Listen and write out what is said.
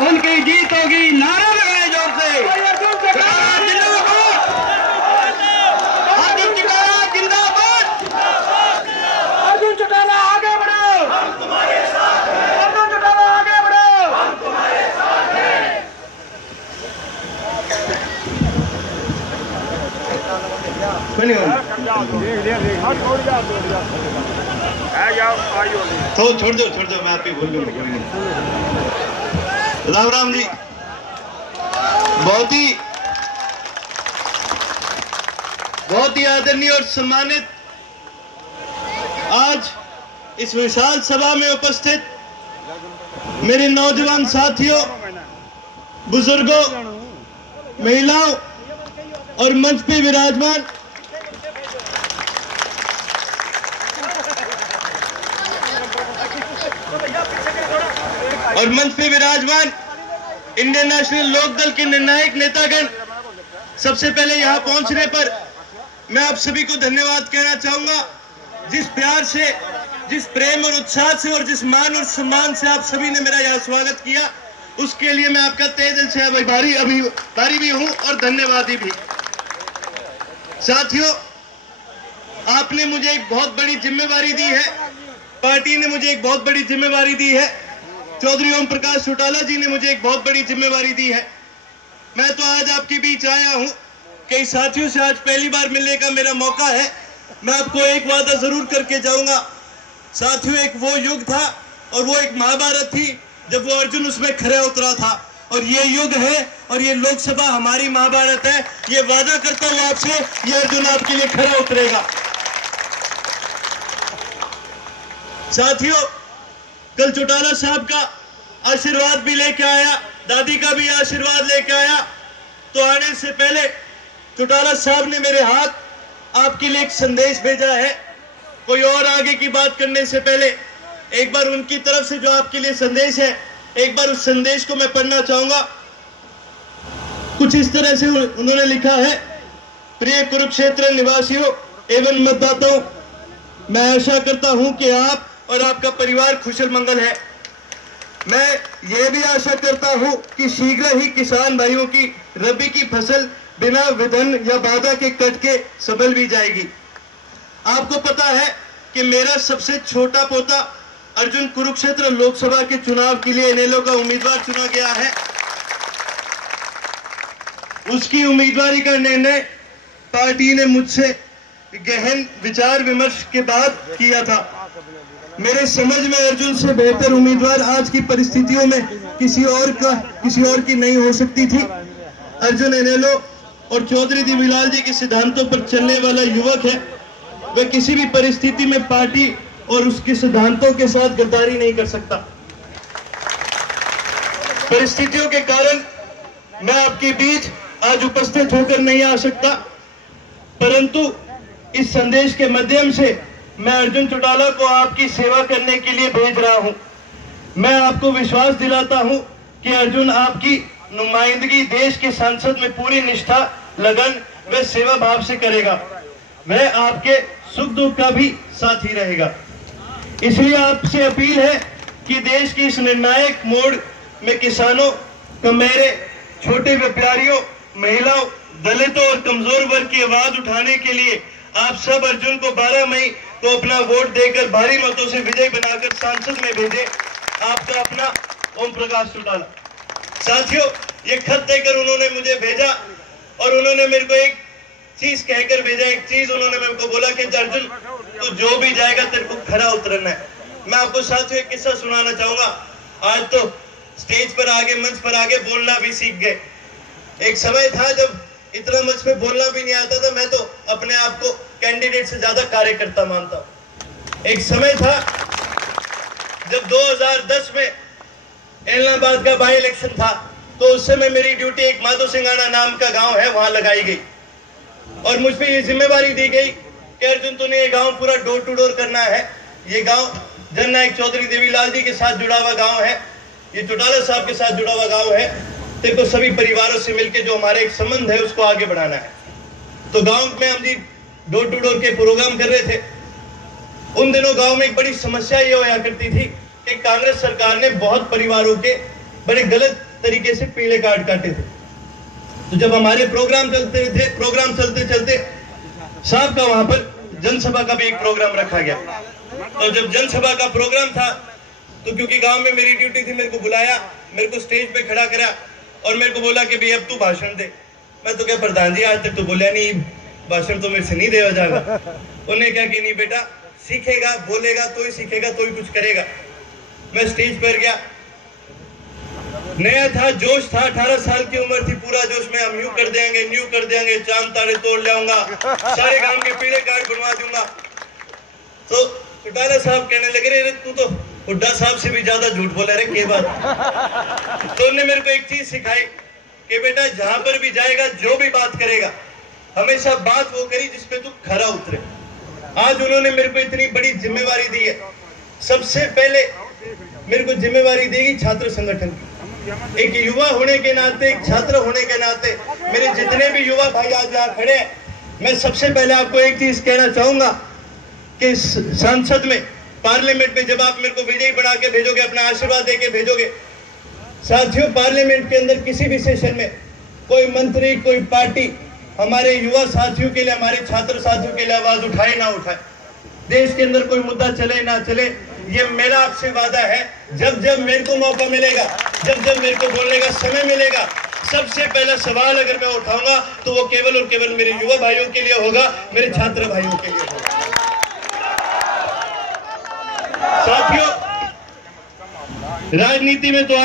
उनकी जीत होगी। नारा लगाए जोर से। अर्जुन चौटाला जिंदाबाद। अर्जुन चौटाला जिंदाबाद। अर्जुन चौटाला आगे बढ़ो। हम तुम्हारे साथ हैं। अर्जुन चौटाला आगे बढ़ो। हम तुम्हारे साथ हैं। तो छोड़ दो मैं आप ही बोल दूंगा। राम राम जी। बहुत ही आदरणीय और सम्मानित आज इस विशाल सभा में उपस्थित मेरे नौजवान साथियों, बुजुर्गों, महिलाओं और मंच पे विराजमान इंडियन नेशनल लोकदल के निर्णायक नेतागण, सबसे पहले यहां पहुंचने पर मैं आप सभी को धन्यवाद कहना चाहूंगा। जिस प्यार से, जिस प्रेम और उत्साह से और जिस मान और सम्मान से आप सभी ने मेरा यहां स्वागत किया, उसके लिए मैं आपका तहे दिल से आभारी भी हूं और धन्यवादी भी। साथियों, आपने मुझे एक बहुत बड़ी जिम्मेवारी दी है, पार्टी ने मुझे एक बहुत बड़ी जिम्मेवारी दी है, चौधरी ओम प्रकाश चौटाला जी ने मुझे एक बहुत बड़ी जिम्मेवारी दी है। मैं तो आज आपके बीच आया हूं, कई साथियों से आज पहली बार मिलने का मेरा मौका है। मैं आपको एक वादा जरूर करके जाऊंगा। साथियों, एक वो युग था और वो एक महाभारत थी जब वो अर्जुन उसमें खरा उतरा था, और ये युग है और ये लोकसभा हमारी महाभारत है। ये वादा करता हूं आपसे, ये अर्जुन आपके लिए खरा उतरेगा। साथियों, कल चौटाला साहब का आशीर्वाद भी लेके आया, दादी का भी आशीर्वाद लेके आया। तो आने से पहले चौटाला साहब ने मेरे हाथ आपके लिए एक संदेश भेजा है। कोई और आगे की बात करने से पहले एक बार उनकी तरफ से जो आपके लिए संदेश है, एक बार उस संदेश को मैं पढ़ना चाहूंगा। कुछ इस तरह से उन्होंने लिखा है। प्रिय कुरुक्षेत्र निवासियों एवं मतदाताओं, मैं आशा करता हूं कि आप और आपका परिवार कुशल मंगल है। मैं ये भी आशा करता हूं कि शीघ्र ही किसान भाइयों की रबी की फसल बिना विघ्न या बाधा के कट के संभल भी जाएगी। आपको पता है कि मेरा सबसे छोटा पोता अर्जुन कुरुक्षेत्र लोकसभा के चुनाव के लिए इनेलो का उम्मीदवार चुना गया है। उसकी उम्मीदवारी का निर्णय पार्टी ने मुझसे गहन विचार विमर्श के बाद किया था। मेरे समझ में अर्जुन से बेहतर उम्मीदवार आज की परिस्थितियों में किसी और की नहीं हो सकती थी। अर्जुन इनेलो और चौधरी देवीलाल जी के सिद्धांतों पर चलने वाला युवक है। वह किसी भी परिस्थिति में पार्टी और उसके सिद्धांतों के साथ गद्दारी नहीं कर सकता। परिस्थितियों के कारण मैं आपके बीच आज उपस्थित होकर नहीं आ सकता, परंतु इस संदेश के माध्यम से मैं अर्जुन चौटाला को आपकी सेवा करने के लिए भेज रहा हूं। मैं आपको विश्वास दिलाता हूं कि अर्जुन आपकी नुमाइंदगी देश के संसद में पूरी निष्ठा, लगन व सेवा भाव से करेगा। वह आपके सुख दुख का भी साथी रहेगा। इसलिए आपसे अपील है कि देश की इस निर्णायक मोड़ में किसानों, कमेरे, छोटे व्यापारियों, महिलाओं, दलितों और कमजोर वर्ग की आवाज उठाने के लिए आप सब अर्जुन को 12 मई को अपना वोट देकर भारी मतों से विजय बनाकर संसद में भेजें। आपका अपना ओम प्रकाश चौटाला। साथियों, ये खत देकर उन्होंने मुझे भेजा और उन्होंने मेरे को एक चीज कहकर भेजा। एक चीज उन्होंने मेरे को बोला कि अर्जुन, तू जो भी जाएगा तेरे को खरा उतरना है। मैं आपको साथियों एक किस्सा सुनाना चाहूंगा। आज तो स्टेज पर आगे, मंच पर आगे बोलना भी सीख गए। एक समय था जब इतना मंच पे बोलना भी नहीं आता था। मैं तो अपने आप को कैंडिडेट से ज्यादा कार्यकर्ता मानता हूं। एक समय था जब 2010 में इलाहाबाद का बाई इलेक्शन था, तो उस समय मेरी ड्यूटी एक माधो सिंगाना नाम का गांव है, वहां लगाई गई और मुझ पे ये जिम्मेवारी दी गई कि अर्जुन, तूने ये गांव पूरा डोर टू डोर करना है। ये गांव जननायक चौधरी देवीलाल जी के साथ जुड़ा हुआ गांव है, ये चौटाला साहब के साथ जुड़ा हुआ गांव है। तेरे को सभी परिवारों से मिलकर जो हमारे एक संबंध है उसको आगे बढ़ाना है। तो गांव में हम जी डोर टू डोर के प्रोग्राम कर रहे थे। उन दिनों गांव में एक बड़ी समस्या ये होया करती थी कि कांग्रेस सरकार ने बहुत परिवारों के बड़े गलत तरीके से पीले कार्ड काटे थे। तो जब हमारे प्रोग्राम चलते चलते साहब का वहां पर जनसभा का भी एक प्रोग्राम रखा गया। और जब जनसभा का प्रोग्राम था तो क्योंकि गांव में मेरी ड्यूटी थी, मेरे को बुलाया, मेरे को स्टेज पे खड़ा करा और मेरे को बोला कि भाई अब तू भाषण दे। मैं तो क्या प्रधान जी आज तक तो बोला नहीं, भाषण तो मेरे से नहीं देवा जाएगा। उन्हें क्या कि नहीं बेटा, सीखेगा, बोलेगा तो ही सीखेगा, तो ही कुछ करेगा। मैं स्टेज पर गया, नया था, जोश था, 18 साल की उम्र थी, पूरा जोश में हम न्यू कर देंगे, चांद तारे तोड़ लाऊंगा, सारे गांव के पीले कार्ड बनवा दूंगा। तो चौटाला साहब कहने लगे, रे तू तो हुड्डा साहब से भी ज्यादा झूठ बोला रे, के बात। तो उन्होंने मेरे को एक चीज सिखाई कि बेटा जहां पर भी जाएगा, जो भी बात करेगा, हमेशा बात वो करी जिसपे तू खरा उतरे। आज उन्होंने मेरे को इतनी बड़ी जिम्मेवारी दी है। सबसे पहले मेरे को जिम्मेवारी देगी छात्र संगठन की। एक युवा होने के नाते, एक छात्र होने के नाते, मेरे जितने भी युवा भाई आज यहाँ खड़े हैं, मैं सबसे पहले आपको एक चीज कहना चाहूंगा कि संसद में, पार्लियामेंट में जब आप मेरे को विजयी बना के भेजोगे, अपना आशीर्वाद देके भेजोगे, साथियों पार्लियामेंट के अंदर किसी भी सेशन में कोई मंत्री, कोई पार्टी हमारे युवा साथियों के लिए, हमारे छात्र साथियों के लिए आवाज उठाए ना उठाए, देश के अंदर कोई मुद्दा चले ना चले, ये मेरा आपसे वादा है। जब जब मेरे को मौका मिलेगा, जब जब मेरे को बोलने का समय मिलेगा, सबसे पहला सवाल अगर मैं उठाऊंगा तो वो केवल और केवल मेरे युवा भाइयों के लिए होगा, मेरे छात्र भाइयों के लिए होगा। साथियों, राजनीति में तो